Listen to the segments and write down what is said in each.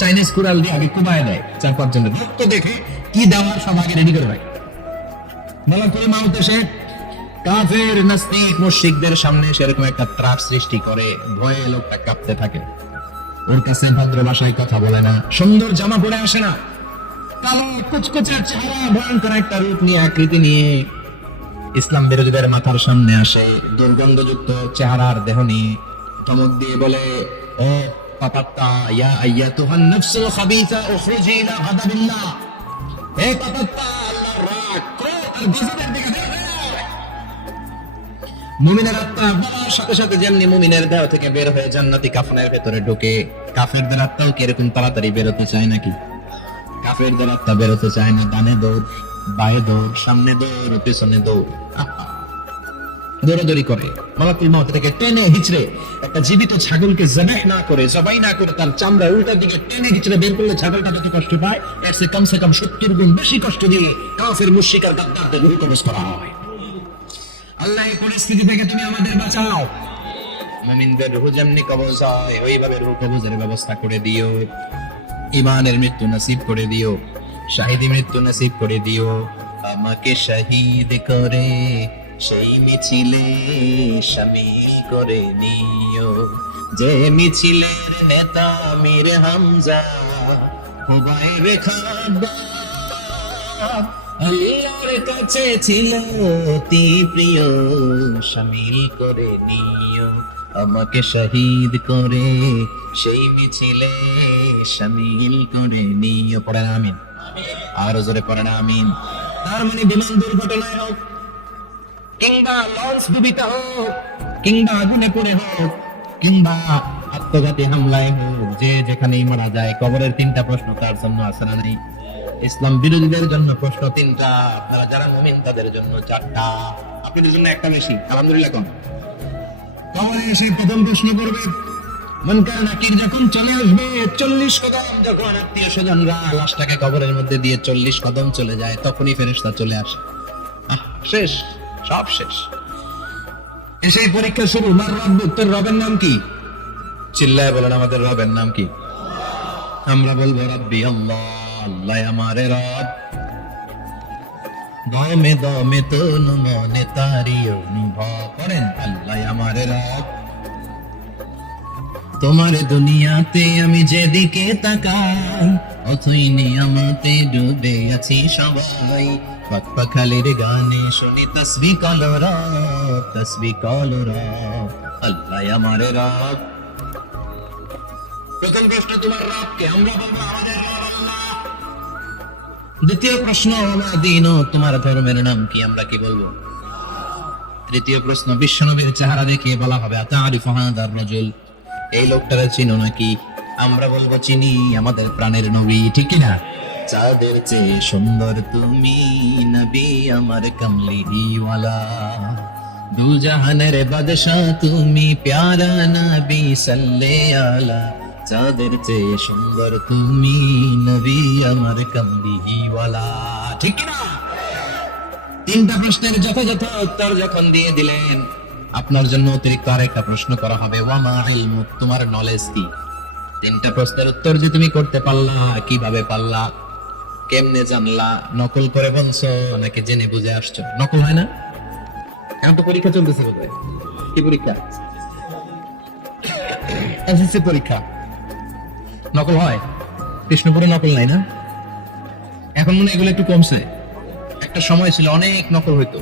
Chinese কুড়াল দিয়ে আগে কুবায় দেয় চার পাঁচ জনের। দেখে কি দেওয়ার সব আগে রেডি করে রাখে বলা করে মাউত এসে কাফের নাস্তিক সামনে সেরকম একটা সৃষ্টি করে, ভয়ে লোকটা কাঁপতে থাকে। ওর কাছে ভদ্র ভাষায় কথা বলে না, সুন্দর জামা পরে আসে না। কালো কুচকুচে চেহারা ভয়ঙ্কর একটা রূপ নিয়ে আকৃতি নিয়ে ইসলাম বিরোধীদের মাথার সামনে আসে, দুর্গন্ধযুক্ত চেহারার দেহ নিয়ে। ধমক দিয়ে বলে সাথে সাথে যেমনি মুমিনের দেহ থেকে বের হয়ে জান্নাতি কাফনের ভেতরে ঢুকে, কাফেরদের আত্মাও কি তাড়াতাড়ি বেরোতে চায় নাকি? কাফেরদের আত্মা বেরোতে চায় না, ডানে দৌড়, বায়ে দৌড়, সামনে দৌড়, পেছনে দৌড়। দৌড়াদৌড়ি করে। মালাকুল মাউত থেকে টেনে হিচড়ে একটা জীবিত ছাগলকে জবাই না করে, জবাই না করে তার চামড়া উল্টার দিকে টেনে হিচড়ে বের করলে ছাগলটা যত কষ্ট পায়, এর সে কমসে কম সত্তর গুণ বেশি কষ্ট দিয়ে কাফের মুশরিকার গাদ্দারদের কবজ করা হয়। আল্লাহ এই পরিস্থিতি থেকে তুমি আমাদের বাঁচাও। কবজ হয়, ওইভাবে ব্যবস্থা করে দিও। ইমানের মৃত্যু নসিব করে দিও শাহিদি মৃত্যু নসিব করে দিও। আমাকে শহীদ করে সেই মিছিলে শামিল করে নিও। যে মিছিলের নেতা মীর হামজা আল্লাহর কাছে ছিল অতি প্রিয় শামিল করে নিও। আমাকে শহীদ করে সেই মিছিলে শামিল করে নিও। পড়েন আমিন। আরও জোরে পড়েন আমিন। তার মানে বিমান দুর্ঘটনায় হোক কিংবা লঞ্চ ডুবিত হোক কিংবা আগুনে পড়ে হোক কিংবা আত্মঘাতী হামলায় হোক যে যেখানেই মারা যায় কবরের তিনটা প্রশ্ন তার জন্য না নাই? ইসলাম বিরোধীদের জন্য প্রশ্ন তিনটা আপনারা যারা মুমিন তাদের জন্য চারটা। আপনাদের জন্য একটা বেশি আলহামদুলিল্লাহ কম। কবরে এসে প্রথম প্রশ্ন করবে মনকার নাকির যখন চলে আসবে? চল্লিশ কদম যখন আত্মীয় স্বজনরা লাশটাকে কবরের মধ্যে দিয়ে চল্লিশ কদম চলে যায় তখনই ফেরেশতা চলে আসে। আহ, শেষ। সব শেষ। এসেই পরীক্ষা শুরু মার রব তোর রবের নাম কি? চিল্লায় বলেন আমাদের রবের নাম কি? আমরা বলব রব্বি আল্লাহ আল্লাহ আমারে রব। দমে দমে তন মনে তারি অনুভব করেন আল্লাহ আমারে রব। তোমার দুনিয়াতে আমি যেদিকে তাকাই অথই নিয়ামতে ডুবে আছি সবাই। রব প্রথম প্রশ্ন তোমার রবকে আমরা বলব আমাদের রব দ্বিতীয় প্রশ্ন দিন তোমার ধর্মের নাম কি আমরা কি বলব তৃতীয় প্রশ্ন বিশ্বনবীর চেহারা দেখে বলা হবে আতারিফ হাদার রাজুল এই লোকটারে চিনো নাকি আমরা বলব চিনি আমাদের প্রাণের নবী ঠিক না চাঁদের চেয়ে সুন্দর তুমি নবী আমার কমলিওয়ালা দু জাহানের বাদশাহ তুমি প্যারা নবী সাল্লে আলা চাঁদের চেয়ে সুন্দর তুমি নবী আমার কমলিওয়ালা ঠিক না তিনটা প্রশ্নের যথাযথ উত্তর যখন দিয়ে দিলেন, আপনার জন্য অতিরিক্ত আরেকটা প্রশ্ন করা হবে, ওয়ামা তোমার নলেজ কি? তিনটা প্রশ্নের উত্তর যে তুমি করতে পারলা, কীভাবে পারলা? কেমনে জানলা নকল করে বলছো? নাকি জেনে বুঝে আসছো। নকল হয় না? এখন তো পরীক্ষা চলতেছে বোধহয়। কি পরীক্ষা? এসএসসি পরীক্ষা। নকল হয়? কৃষ্ণপুরে নকল নাই না? এখন মনে এগুলো একটু কমছে। একটা সময় ছিল অনেক নকল হইতো।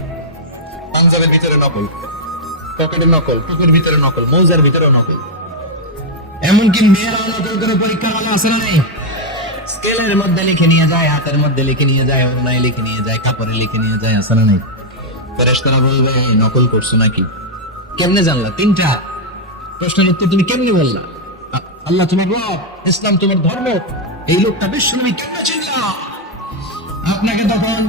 পাঞ্জাবের ভিতরে নকল পকেটের নকল টুকুর ভিতরে নকল, মৌজার ভিতরে নকল। এমনকি মেয়েরাও নকল করে পরীক্ষা ভালো আছে না নেই? স্কেলের মধ্যে লিখে নিয়ে যায়, হাতের মধ্যে লিখে নিয়ে যায় অন্যায় লিখে নিয়ে যায়, কাপড়ে লিখে নিয়ে যায় না নেই? ফেরেশতারা বলবে, "এই নকল করছ নাকি? কেমনে জানলা? তিনটা প্রশ্নের উত্তর তুমি কেমনে বললা? আল্লাহ তোমার রব, ইসলাম তোমার ধর্ম, এই লোকটা বিশ্বনবী কেমনে চিনলা? আপনাকে তখন